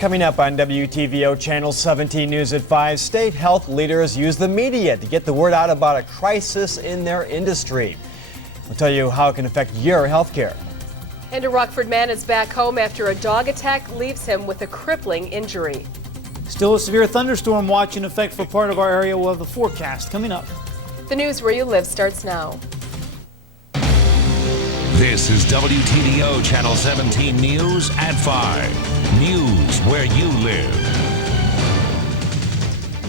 Coming up on WTVO Channel 17 News at 5, state health leaders use the media to get the word out about a crisis in their industry. We'll tell you how it can affect your health care. And a Rockford man is back home after a dog attack leaves him with a crippling injury. Still a severe thunderstorm watch in effect for part of our area. We'll have the forecast coming up. The news where you live starts now. This is WTVO Channel 17 News at 5. News where you live.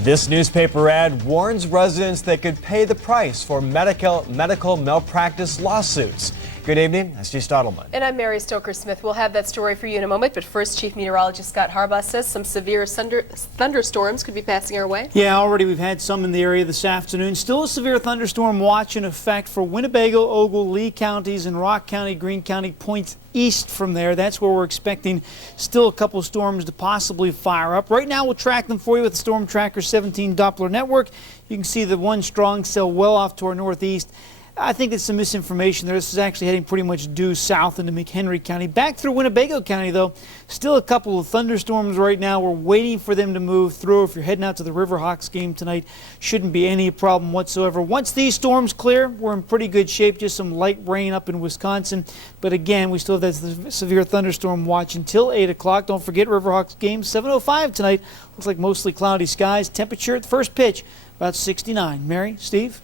This newspaper ad warns residents they could pay the price for medical malpractice lawsuits. Good evening, I'm Steve Stottleman. And I'm Mary Stoker-Smith. We'll have that story for you in a moment, but first, Chief Meteorologist Scott Harbaugh says some severe thunderstorms could be passing our way. Yeah, already we've had some in the area this afternoon. Still a severe thunderstorm watch in effect for Winnebago, Ogle, Lee counties, and Rock County, Greene County, points east from there. That's where we're expecting still a couple of storms to possibly fire up. Right now, we'll track them for you with the Storm Tracker 17 Doppler network. You can see the one strong cell well off to our northeast. I think there's some misinformation there. This is actually heading pretty much due south into McHenry County. Back through Winnebago County, though, still a couple of thunderstorms right now. We're waiting for them to move through. If you're heading out to the Riverhawks game tonight, shouldn't be any problem whatsoever. Once these storms clear, we're in pretty good shape. Just some light rain up in Wisconsin. But again, we still have that severe thunderstorm watch until 8 o'clock. Don't forget Riverhawks game, 7:05 tonight. Looks like mostly cloudy skies. Temperature at the first pitch, about 69. Mary, Steve?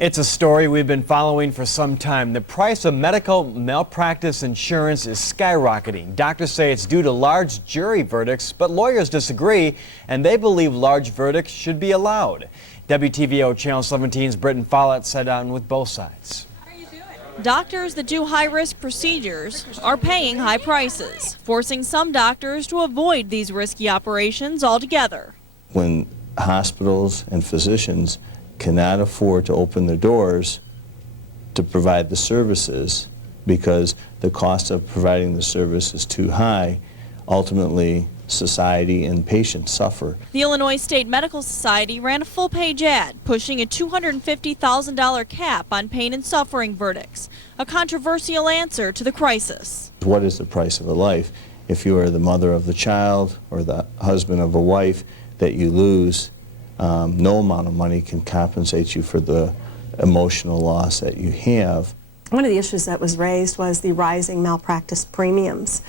It's a story we've been following for some time. The price of medical malpractice insurance is skyrocketing. Doctors say it's due to large jury verdicts, but lawyers disagree, and they believe large verdicts should be allowed. WTVO Channel 17's Britton Follett sat down with both sides. Doctors that do high-risk procedures are paying high prices, forcing some doctors to avoid these risky operations altogether. When hospitals and physicians cannot afford to open their doors to provide the services because the cost of providing the service is too high, ultimately society and patients suffer. The Illinois State Medical Society ran a full-page ad pushing a $250,000 cap on pain and suffering verdicts, a controversial answer to the crisis. What is the price of a life? If you are the mother of the child or the husband of a wife that you lose, no amount of money can compensate you for the emotional loss that you have. One of the issues that was raised was the rising malpractice premiums.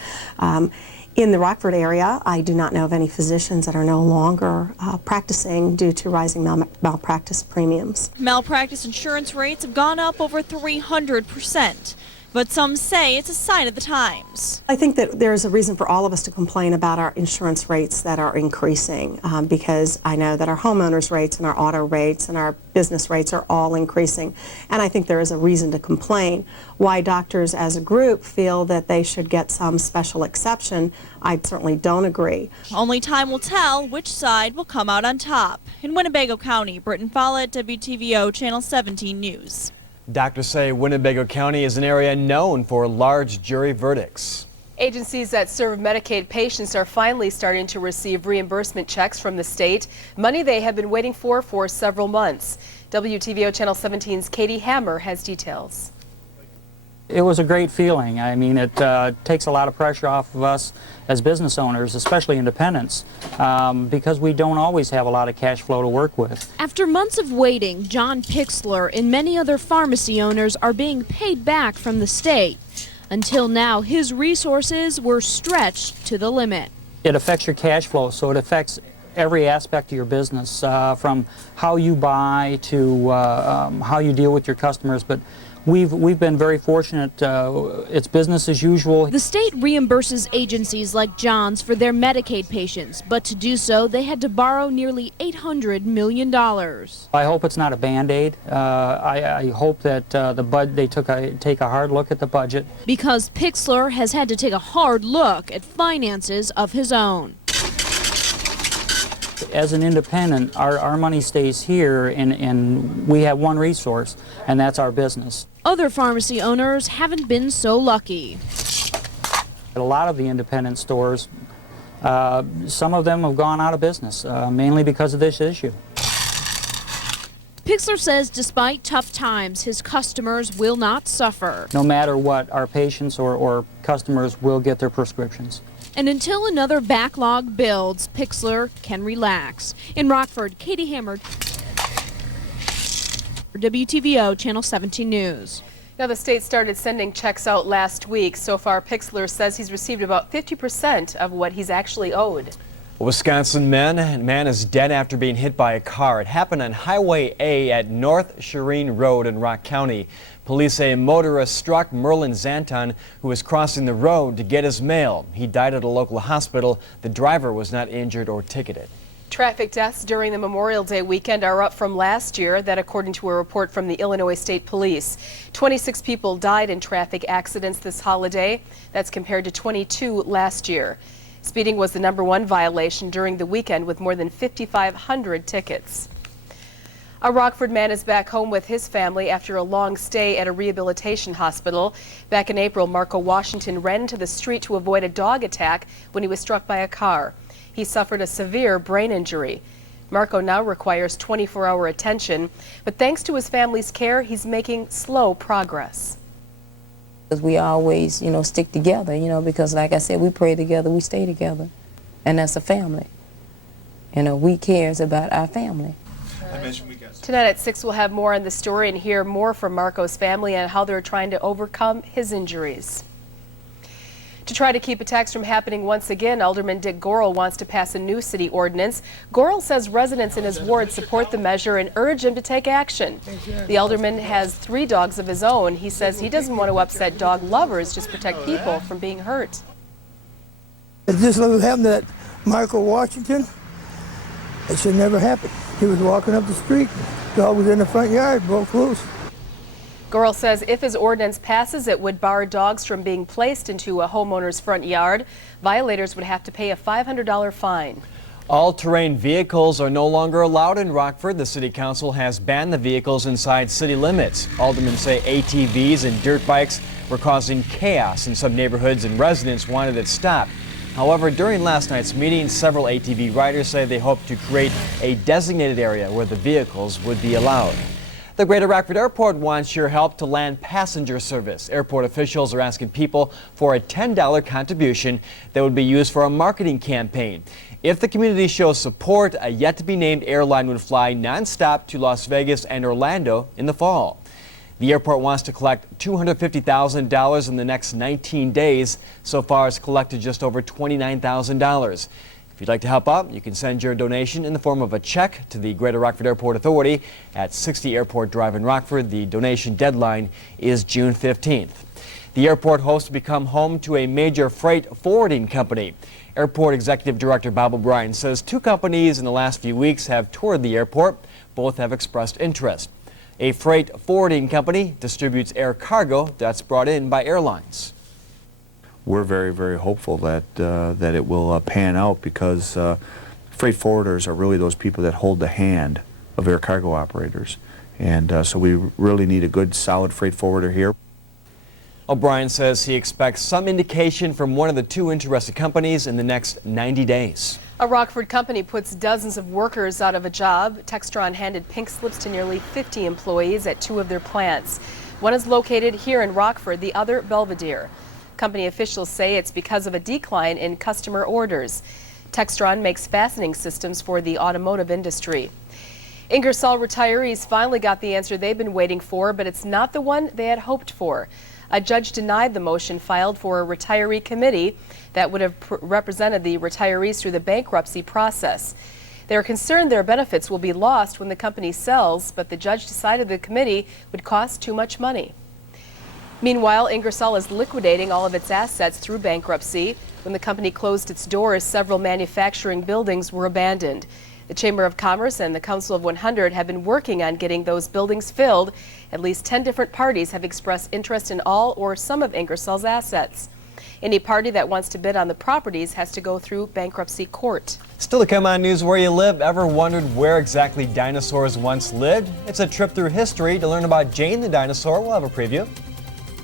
In the Rockford area, I do not know of any physicians that are no longer practicing due to rising malpractice premiums. Malpractice insurance rates have gone up over 300%. But some say it's a sign of the times. I think that there's a reason for all of us to complain about our insurance rates that are increasing because I know that our homeowners rates and our auto rates and our business rates are all increasing. And I think there is a reason to complain. Why doctors as a group feel that they should get some special exception, I certainly don't agree. Only time will tell which side will come out on top. In Winnebago County, Britton Follett, WTVO Channel 17 News. Doctors say Winnebago County is an area known for large jury verdicts. Agencies that serve Medicaid patients are finally starting to receive reimbursement checks from the state, money they have been waiting for several months. WTVO Channel 17's Katie Hammer has details. It was a great feeling. I mean, it takes a lot of pressure off of us as business owners, especially independents, because we don't always have a lot of cash flow to work with. After months of waiting, John Pixler and many other pharmacy owners are being paid back from the state. Until now, his resources were stretched to the limit. It affects your cash flow, so it affects every aspect of your business, from how you buy to how you deal with your customers. But we've been very fortunate. It's business as usual. The state reimburses agencies like John's for their Medicaid patients, but to do so, they had to borrow nearly $800 million. I hope it's not a Band-Aid. I hope that they take a hard look at the budget. Because Pixler has had to take a hard look at finances of his own. As an independent, our money stays here, and we have one resource, and that's our business. Other pharmacy owners haven't been so lucky. A lot of the independent stores, some of them have gone out of business, mainly because of this issue. Pixler says despite tough times, his customers will not suffer. No matter what, our patients or customers will get their prescriptions. And until another backlog builds, Pixler can relax. In Rockford, Katie Hammer, WTVO Channel 17 News. Now, the state started sending checks out last week. So far, Pixler says he's received about 50% of what he's actually owed. A Wisconsin man is dead after being hit by a car. It happened on Highway A at North Shireen Road in Rock County. Police say a motorist struck Merlin Zanton, who was crossing the road to get his mail. He died at a local hospital. The driver was not injured or ticketed. Traffic deaths during the Memorial Day weekend are up from last year, that according to a report from the Illinois State Police. 26 people died in traffic accidents this holiday. That's compared to 22 last year. Speeding was the #1 violation during the weekend with more than 5,500 tickets. A Rockford man is back home with his family after a long stay at a rehabilitation hospital. Back in April, Marco Washington ran into the street to avoid a dog attack when he was struck by a car. He suffered a severe brain injury. Marco now requires 24-hour attention, but thanks to his family's care, he's making slow progress. We always, stick together, because like I said, we pray together, we stay together, and that's a family. We cares about our family. Tonight at 6, we'll have more on the story and hear more from Marco's family on how they're trying to overcome his injuries. To try to keep attacks from happening once again, Alderman Dick Gorel wants to pass a new city ordinance. Gorel says residents in his ward support the measure and urge him to take action. The alderman has 3 dogs of his own. He says he doesn't want to upset dog lovers, just protect people from being hurt. It just happened to that Michael Washington. It should never happen. He was walking up the street, dog was in the front yard, broke loose. Gorel says if his ordinance passes, it would bar dogs from being placed into a homeowner's front yard. Violators would have to pay a $500 fine. All-terrain vehicles are no longer allowed in Rockford. The City Council has banned the vehicles inside city limits. Aldermen say ATVs and dirt bikes were causing chaos in some neighborhoods and residents wanted it stopped. However, during last night's meeting, several ATV riders say they hope to create a designated area where the vehicles would be allowed. The Greater Rockford Airport wants your help to land passenger service. Airport officials are asking people for a $10 contribution that would be used for a marketing campaign. If the community shows support, a yet-to-be-named airline would fly nonstop to Las Vegas and Orlando in the fall. The airport wants to collect $250,000 in the next 19 days. So far, it's collected just over $29,000. If you'd like to help out, you can send your donation in the form of a check to the Greater Rockford Airport Authority at 60 Airport Drive in Rockford. The donation deadline is June 15th. The airport hopes to become home to a major freight forwarding company. Airport Executive Director Bob O'Brien says 2 companies in the last few weeks have toured the airport. Both have expressed interest. A freight forwarding company distributes air cargo that's brought in by airlines. We're very, very hopeful that that it will pan out, because freight forwarders are really those people that hold the hand of air cargo operators. And so we really need a good, solid freight forwarder here. O'Brien says he expects some indication from one of the 2 interested companies in the next 90 days. A Rockford company puts dozens of workers out of a job. Textron handed pink slips to nearly 50 employees at 2 of their plants. One is located here in Rockford, the other Belvedere. Company officials say it's because of a decline in customer orders. Textron makes fastening systems for the automotive industry. Ingersoll retirees finally got the answer they've been waiting for, but it's not the one they had hoped for. A judge denied the motion filed for a retiree committee that would have represented the retirees through the bankruptcy process. They're concerned their benefits will be lost when the company sells, but the judge decided the committee would cost too much money. Meanwhile, Ingersoll is liquidating all of its assets through bankruptcy. When the company closed its doors, several manufacturing buildings were abandoned. The Chamber of Commerce and the Council of 100 have been working on getting those buildings filled. At least 10 different parties have expressed interest in all or some of Ingersoll's assets. Any party that wants to bid on the properties has to go through bankruptcy court. Still to come on News Where You Live. Ever wondered where exactly dinosaurs once lived? It's a trip through history to learn about Jane the dinosaur. We'll have a preview.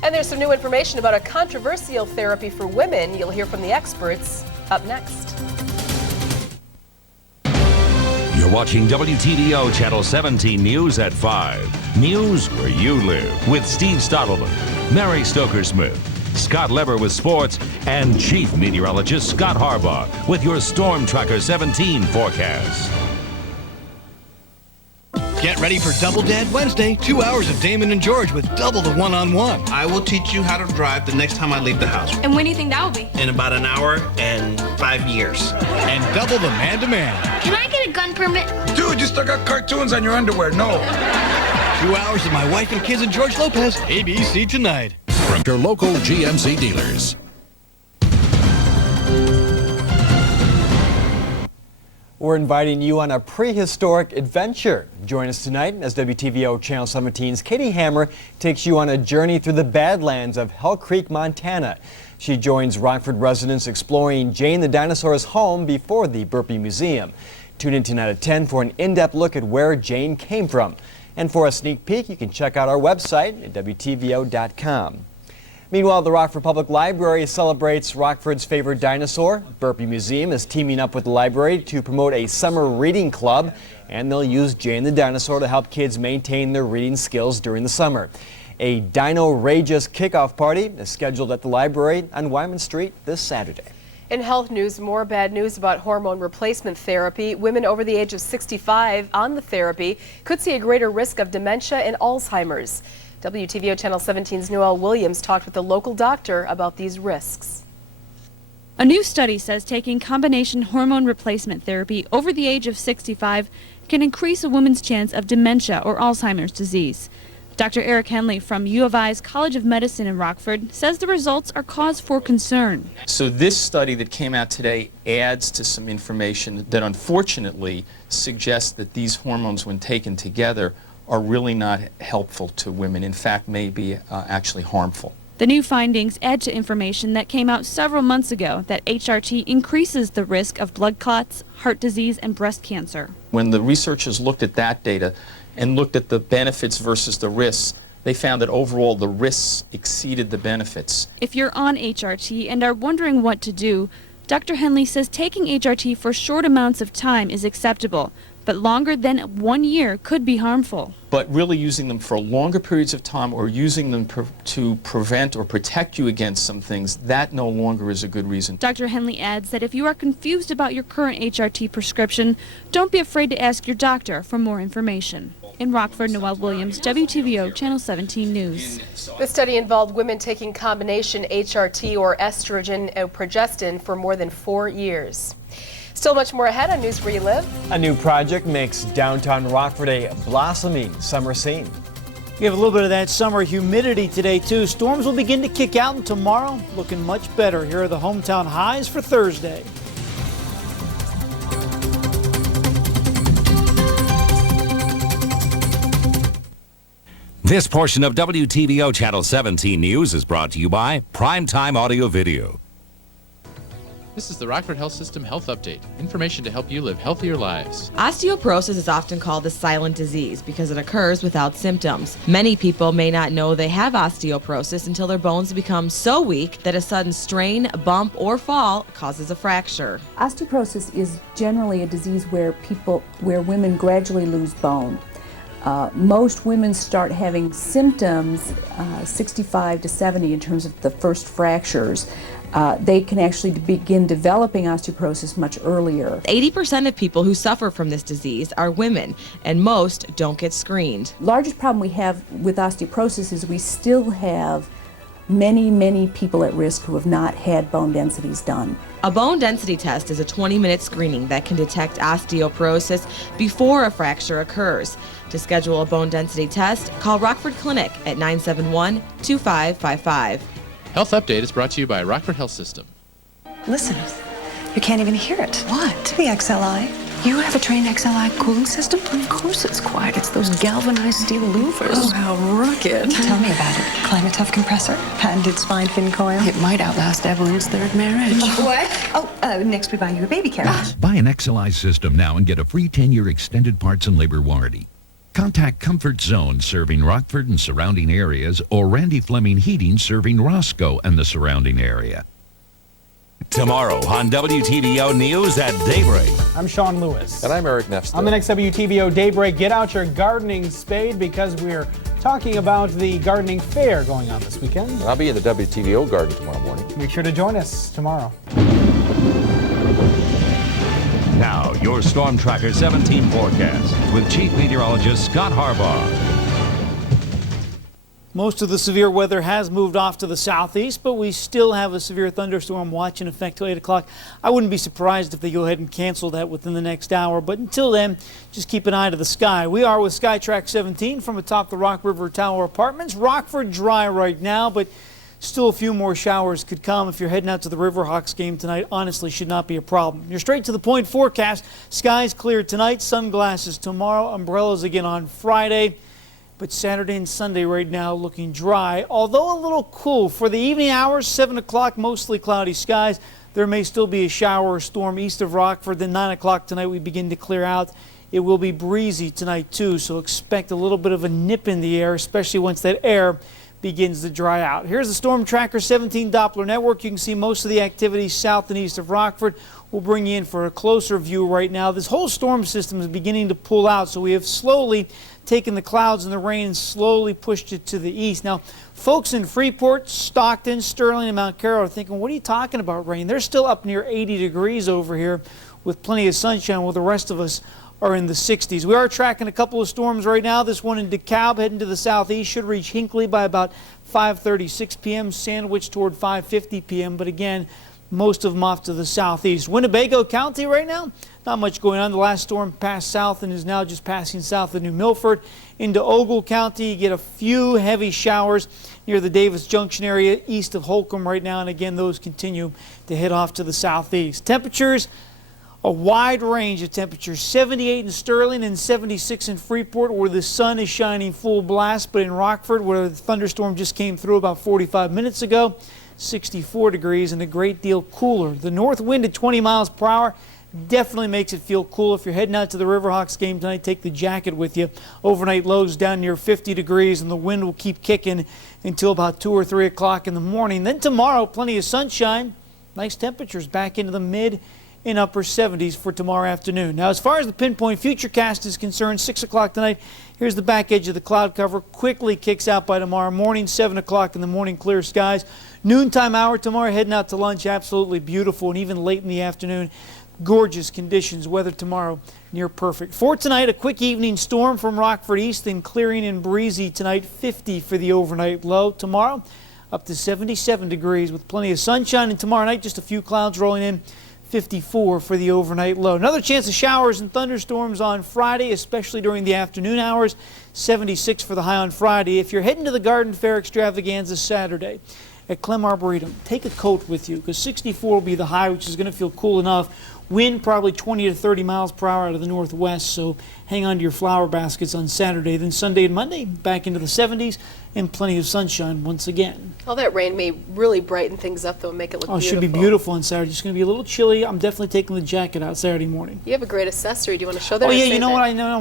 And there's some new information about a controversial therapy for women. You'll hear from the experts up next. You're watching WTVO Channel 17 News at 5. News where you live with Steve Stottleman, Mary Stoker-Smith, Scott Leber with sports, and Chief Meteorologist Scott Harbaugh with your Storm Tracker 17 forecast. Get ready for Double Dad Wednesday. 2 hours of Damon and George with double the one-on-one. I will teach you how to drive the next time I leave the house. And when do you think that will be? In about an hour and 5 years. And double the man-to-man. Can I get a gun permit? Dude, you still got cartoons on your underwear. No. 2 hours of my wife and kids and George Lopez. ABC Tonight. From your local GMC dealers. We're inviting you on a prehistoric adventure. Join us tonight as WTVO Channel 17's Katie Hammer takes you on a journey through the Badlands of Hell Creek, Montana. She joins Rockford residents exploring Jane the dinosaur's home before the Burpee Museum. Tune in tonight at 10 for an in-depth look at where Jane came from. And for a sneak peek, you can check out our website at WTVO.com. Meanwhile, the Rockford Public Library celebrates Rockford's favorite dinosaur. Burpee Museum is teaming up with the library to promote a summer reading club, and they'll use Jane the dinosaur to help kids maintain their reading skills during the summer. A Dino-rageous kickoff party is scheduled at the library on Wyman Street this Saturday. In health news, more bad news about hormone replacement therapy. Women over the age of 65 on the therapy could see a greater risk of dementia and Alzheimer's. WTVO Channel 17's Noelle Williams talked with a local doctor about these risks. A new study says taking combination hormone replacement therapy over the age of 65 can increase a woman's chance of dementia or Alzheimer's disease. Dr. Eric Henley from U of I's College of Medicine in Rockford says the results are cause for concern. So this study that came out today adds to some information that unfortunately suggests that these hormones, when taken together, are really not helpful to women. In fact, may be actually harmful. The new findings add to information that came out several months ago that HRT increases the risk of blood clots, heart disease, and breast cancer. When the researchers looked at that data and looked at the benefits versus the risks, they found that overall the risks exceeded the benefits. If you're on HRT and are wondering what to do, Dr. Henley says taking HRT for short amounts of time is acceptable, but longer than 1 year could be harmful. But really using them for longer periods of time or using them to prevent or protect you against some things, that no longer is a good reason. Dr. Henley adds that if you are confused about your current HRT prescription, don't be afraid to ask your doctor for more information. In Rockford, Noelle Williams, WTVO Channel 17 News. The study involved women taking combination HRT or estrogen and progestin for more than 4 years. Still much more ahead on News Where You Live. A new project makes downtown Rockford a blossoming summer scene. We have a little bit of that summer humidity today, too. Storms will begin to kick out, and tomorrow looking much better. Here are the hometown highs for Thursday. This portion of WTVO Channel 17 News is brought to you by Primetime Audio Video. This is the Rockford Health System Health Update. Information to help you live healthier lives. Osteoporosis is often called a silent disease because it occurs without symptoms. Many people may not know they have osteoporosis until their bones become so weak that a sudden strain, bump, or fall causes a fracture. Osteoporosis is generally a disease where women gradually lose bone. Most women start having symptoms 65 to 70 in terms of the first fractures. They can actually begin developing osteoporosis much earlier. 80% of people who suffer from this disease are women, and most don't get screened. The largest problem we have with osteoporosis is we still have many people at risk who have not had bone densities done. A bone density test is a 20-minute screening that can detect osteoporosis before a fracture occurs. To schedule a bone density test, call Rockford Clinic at 971-2555. Health Update is brought to you by Rockford Health System. Listen, you can't even hear it. What? The XLI. You have a Train XLI cooling system? Of course it's quiet. It's those galvanized steel louvers. Oh, how rugged. Tell me about it. Climate tough compressor, patented spine fin coil. It might outlast Evelyn's third marriage. What? Oh, next we buy you a baby carriage. Buy an XLI system now and get a free 10-year extended parts and labor warranty. Contact Comfort Zone serving Rockford and surrounding areas, or Randy Fleming Heating serving Roscoe and the surrounding area. Tomorrow on WTVO News at daybreak. I'm Sean Lewis. And I'm Eric Nefsted. On the next WTVO Daybreak, get out your gardening spade because we're talking about the gardening fair going on this weekend. I'll be in the WTVO garden tomorrow morning. Make sure to join us tomorrow. Now, your Storm Tracker 17 forecast with Chief Meteorologist Scott Harbaugh. Most of the severe weather has moved off to the southeast, but we still have a severe thunderstorm watch in effect till 8 o'clock. I wouldn't be surprised if they go ahead and cancel that within the next hour, but until then, just keep an eye to the sky. We are with SkyTrack 17 from atop the Rock River Tower Apartments. Rockford dry right now, but still a few more showers could come. If you're heading out to the Riverhawks game tonight, honestly should not be a problem. Your straight to the point forecast. Skies clear tonight, sunglasses tomorrow, umbrellas again on Friday. But Saturday and Sunday right now looking dry, although a little cool. For the evening hours, 7 o'clock, mostly cloudy skies. There may still be a shower or storm east of Rockford. Then 9 o'clock tonight we begin to clear out. It will be breezy tonight too, so expect a little bit of a nip in the air, especially once that air begins to dry out. Here's the Storm Tracker 17 Doppler network. You can see most of the activity south and east of Rockford. We'll bring you in for a closer view right now. This whole storm system is beginning to pull out, so we have slowly taken the clouds and the rain and slowly pushed it to the east. Now, folks in Freeport, Stockton, Sterling, and Mount Carroll are thinking, what are you talking about rain? They're still up near 80 degrees over here with plenty of sunshine, while the rest of us are in the 60s. We are tracking a couple of storms right now. This one in DeKalb heading to the southeast should reach Hinckley by about 5:36 p.m., Sandwich toward 5:50 p.m., but again, most of them off to the southeast. Winnebago County right now, not much going on. The last storm passed south and is now just passing south of New Milford. Into Ogle County, you get a few heavy showers near the Davis Junction area east of Holcomb right now, and again, those continue to head off to the southeast. Temperatures, a wide range of temperatures, 78 in Sterling and 76 in Freeport, where the sun is shining full blast, but in Rockford, where the thunderstorm just came through about 45 minutes ago, 64 degrees and a great deal cooler. The north wind at 20 miles per hour definitely makes it feel cool. If you're heading out to the Riverhawks game tonight, take the jacket with you. Overnight lows down near 50 degrees, and the wind will keep kicking until about 2 or 3 o'clock in the morning. Then tomorrow, plenty of sunshine, nice temperatures back into the mid and upper 70s for tomorrow afternoon. Now, as far as the pinpoint futurecast is concerned, 6 o'clock tonight, here's the back edge of the cloud cover. Quickly kicks out by tomorrow morning, 7 o'clock in the morning, clear skies. Noontime hour tomorrow, heading out to lunch, absolutely beautiful, and even late in the afternoon, gorgeous conditions. Weather tomorrow near perfect. For tonight, a quick evening storm from Rockford East, then clearing and breezy tonight, 50 for the overnight low. Tomorrow, up to 77 degrees with plenty of sunshine, and tomorrow night, just a few clouds rolling in, 54 for the overnight low. Another chance of showers and thunderstorms on Friday, especially during the afternoon hours, 76 for the high on Friday. If you're heading to the Garden Fair Extravaganza Saturday at Clem Arboretum, take a coat with you, because 64 will be the high, which is going to feel cool enough. Wind probably 20 to 30 miles per hour out of the northwest, so hang on to your flower baskets on Saturday. Then Sunday and Monday, back into the 70s and plenty of sunshine once again. All that rain may really brighten things up, though, and make it look beautiful. It should be beautiful on Saturday. It's going to be a little chilly. I'm definitely taking the jacket out Saturday morning. You have a great accessory. Do you want to show that? Oh, yeah, you know what? I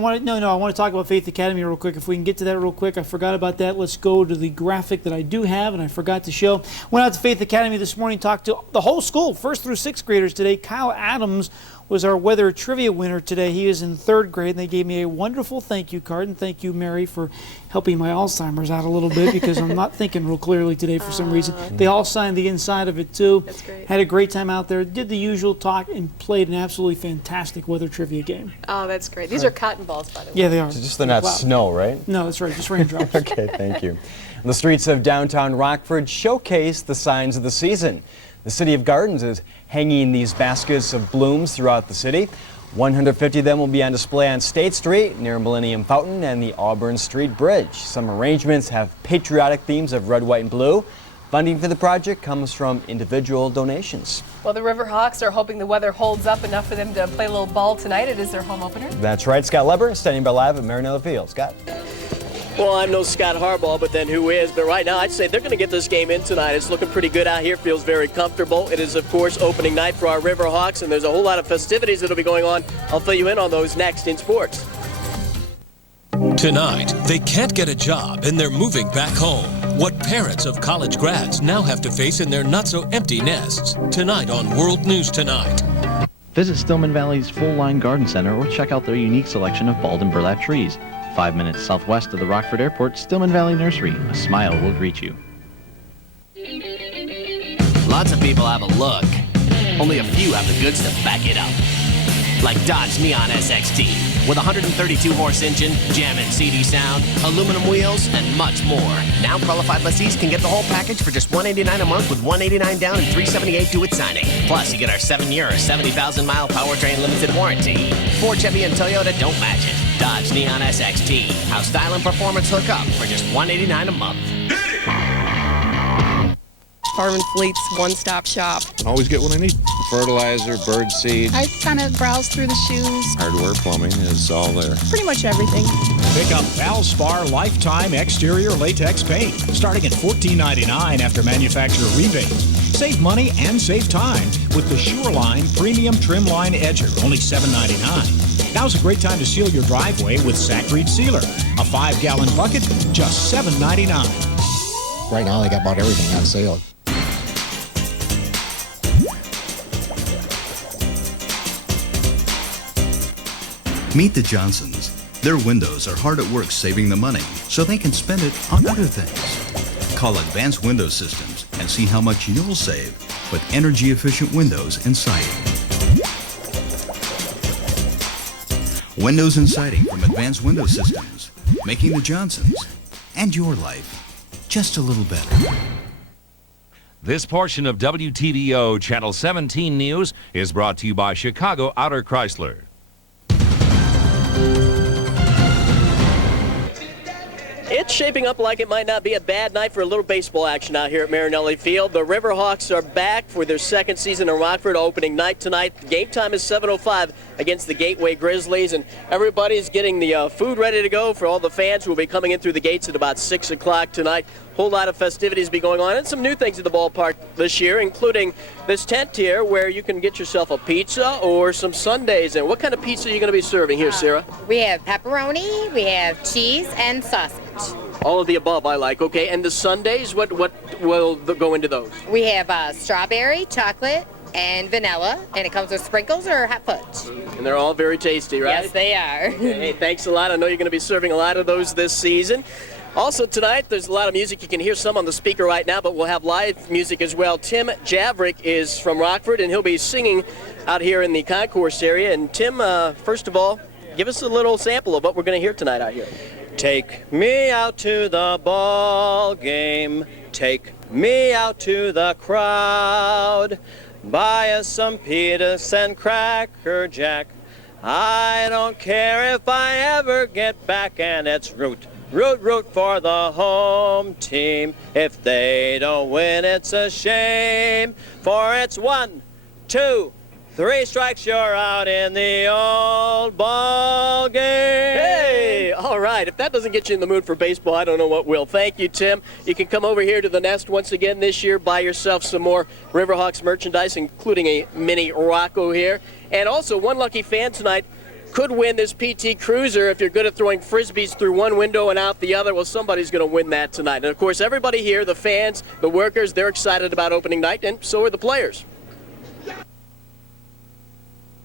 want to talk about Faith Academy real quick. If we can get to that real quick. I forgot about that. Let's go to the graphic that I do have, and I forgot to show. Went out to Faith Academy this morning, talked to the whole school, 1st through 6th graders today. Kyle Adams was our weather trivia winner today. He is in 3rd grade, and they gave me a wonderful thank you card. And thank you, Mary, for helping my Alzheimer's out a little bit, because I'm not thinking real clearly today for some reason. They all signed the inside of it, too. That's great. Had a great time out there. Did the usual talk and played an absolutely fantastic weather trivia game. Oh, that's great. These are cotton balls, by the way. Yeah, they are. So just they're not snow, right? No, that's right. Just raindrops. Okay, thank you. The streets of downtown Rockford showcase the signs of the season. The City of Gardens is hanging these baskets of blooms throughout the city. 150 of them will be on display on State Street near Millennium Fountain and the Auburn Street Bridge. Some arrangements have patriotic themes of red, white, and blue. Funding for the project comes from individual donations. Well, the Riverhawks are hoping the weather holds up enough for them to play a little ball tonight. It is their home opener. That's right. Scott Leber standing by live at Marinella Field. Scott. Well, I'm no Scott Harbaugh, but then who is? But right now, I'd say they're going to get this game in tonight. It's looking pretty good out here. Feels very comfortable. It is, of course, opening night for our Riverhawks, and there's a whole lot of festivities that will be going on. I'll fill you in on those next in sports. Tonight, they can't get a job and they're moving back home. What parents of college grads now have to face in their not-so-empty nests. Tonight on World News Tonight. Visit Stillman Valley's full-line garden center or check out their unique selection of balled and burlap trees. 5 minutes southwest of the Rockford Airport, Stillman Valley Nursery. A smile will greet you. Lots of people have a look. Only a few have the goods to back it up. Like Dodge Neon SXT, with a 132-horse engine, Jam-In CD sound, aluminum wheels, and much more. Now qualified lessees can get the whole package for just $189 a month with $189 down and $378 due at signing. Plus, you get our 7-year or 70,000-mile powertrain limited warranty. Ford, Chevy, and Toyota don't match it. Dodge Neon SXT, how style and performance hook up for just $189 a month. Farm and Fleet's one-stop shop. Always get what I need. Fertilizer, bird seed. I kind of browse through the shoes. Hardware, plumbing is all there. Pretty much everything. Pick up Valspar Lifetime Exterior Latex Paint, starting at $14.99 after manufacturer rebate. Save money and save time with the Shoreline Premium Trimline Edger, only $7.99. Now's a great time to seal your driveway with Sackreed Sealer. A 5-gallon bucket, just $7.99. Right now, they got about everything on sale. Meet the Johnsons. Their windows are hard at work saving the money so they can spend it on other things. Call Advanced Window Systems and see how much you'll save with energy-efficient windows and siding. Windows and siding from Advanced Window Systems, making the Johnsons and your life just a little better. This portion of WTVO Channel 17 News is brought to you by Chicago Outer Chrysler. It's shaping up like it might not be a bad night for a little baseball action out here at Marinelli Field. The Riverhawks are back for their second season in Rockford, opening night tonight. Game time is 7:05 against the Gateway Grizzlies, and everybody's getting the food ready to go for all the fans who will be coming in through the gates at about 6 o'clock tonight. Whole lot of festivities be going on, and some new things at the ballpark this year, including this tent here where you can get yourself a pizza or some sundaes. And what kind of pizza are you going to be serving here, Sarah? We have pepperoni, we have cheese, and sausage. All of the above I like. Okay, and the sundaes, what will go into those? We have strawberry, chocolate, and vanilla, and it comes with sprinkles or hot fudge. And they're all very tasty, right? Yes, they are. Hey, thanks a lot. I know you're going to be serving a lot of those this season. Also tonight, there's a lot of music. You can hear some on the speaker right now, but we'll have live music as well. Tim Javrick is from Rockford, and he'll be singing out here in the concourse area. And Tim, first of all, give us a little sample of what we're going to hear tonight out here. Take me out to the ball game. Take me out to the crowd. Buy us some peanuts and Cracker Jack. I don't care if I ever get back, and it's root for the home team. If they don't win, it's a shame. For it's 1, 2, 3 strikes, you're out in the old ball game. Hey, all right. If that doesn't get you in the mood for baseball, I don't know what will. Thank you, Tim. You can come over here to the Nest once again this year, buy yourself some more Riverhawks merchandise, including a mini Rocco here. And also, one lucky fan tonight could win this PT Cruiser. If you're good at throwing frisbees through one window and out the other, well, somebody's going to win that tonight. And, of course, everybody here, the fans, the workers, they're excited about opening night, and so are the players.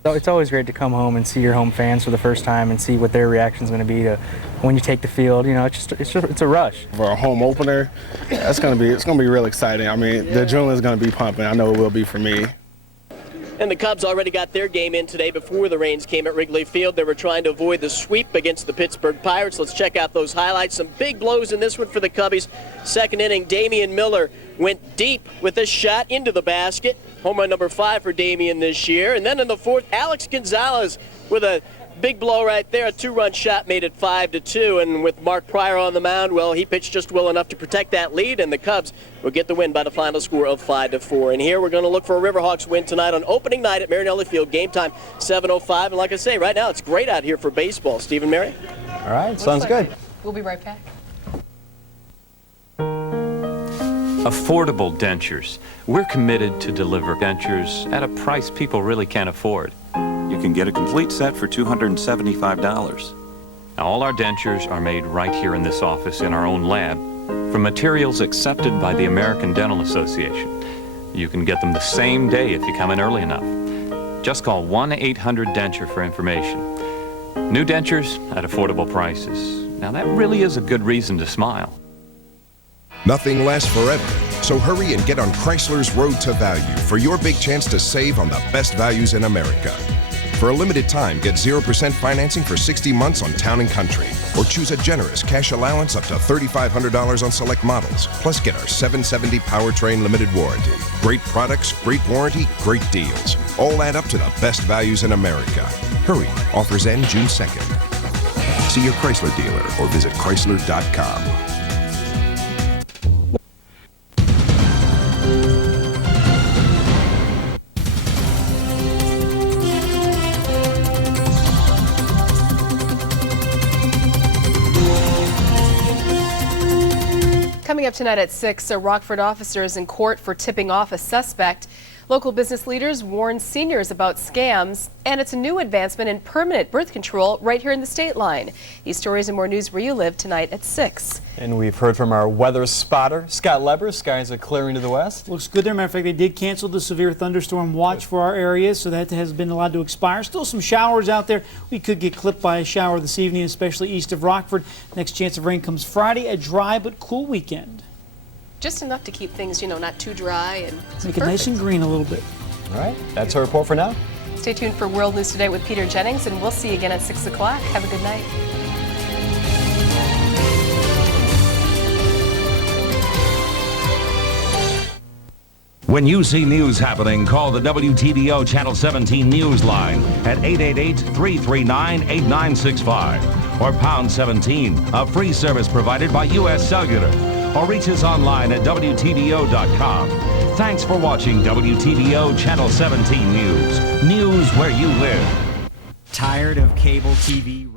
So it's always great to come home and see your home fans for the first time and see what their reaction is going to be to when you take the field. You know, it's a rush. For a home opener, it's going to be real exciting. I mean, the adrenaline is going to be pumping. I know it will be for me. And the Cubs already got their game in today before the rains came at Wrigley Field. They were trying to avoid the sweep against the Pittsburgh Pirates. Let's check out those highlights. Some big blows in this one for the Cubbies. Second inning, Damian Miller went deep with a shot into the basket. Home run number 5 for Damian this year. And then in the fourth, Alex Gonzalez with a big blow right there. A 2-run shot made it 5-2. And with Mark Pryor on the mound, well, he pitched just well enough to protect that lead, and the Cubs will get the win by the final score of 5-4. And here we're going to look for a Riverhawks win tonight on opening night at Marinelli Field. Game time 7:05. And like I say, right now it's great out here for baseball. Stephen, Mary? All right, sounds good. We'll be right back. Affordable dentures. We're committed to deliver dentures at a price people really can't afford. You can get a complete set for $275. Now, all our dentures are made right here in this office in our own lab from materials accepted by the American Dental Association. You can get them the same day if you come in early enough. Just call 1-800-DENTURE for information. New dentures at affordable prices. Now that really is a good reason to smile. Nothing lasts forever, so hurry and get on Chrysler's Road to Value for your big chance to save on the best values in America. For a limited time, get 0% financing for 60 months on Town & Country, or choose a generous cash allowance up to $3,500 on select models, plus get our 770 powertrain limited warranty. Great products, great warranty, great deals. All add up to the best values in America. Hurry, offers end June 2nd. See your Chrysler dealer or visit Chrysler.com. Coming up tonight at 6, a Rockford officer is in court for tipping off a suspect. Local business leaders warn seniors about scams, and it's a new advancement in permanent birth control right here in the state line. These stories and more news where you live tonight at 6. And we've heard from our weather spotter, Scott Leber. Skies are clearing to the west. Looks good there. Matter of fact, they did cancel the severe thunderstorm watch for our area, so that has been allowed to expire. Still some showers out there. We could get clipped by a shower this evening, especially east of Rockford. Next chance of rain comes Friday, a dry but cool weekend. Just enough to keep things, not too dry and make it nice and green a little bit. All right, that's our report for now. Stay tuned for World News Today with Peter Jennings, and we'll see you again at 6 o'clock. Have a good night. When you see news happening, call the WTVO Channel 17 News line at 888-339-8965 or pound 17, a free service provided by U.S. Cellular. Or reach us online at WTVO.com. Thanks for watching WTVO Channel 17 News. News where you live. Tired of cable TV?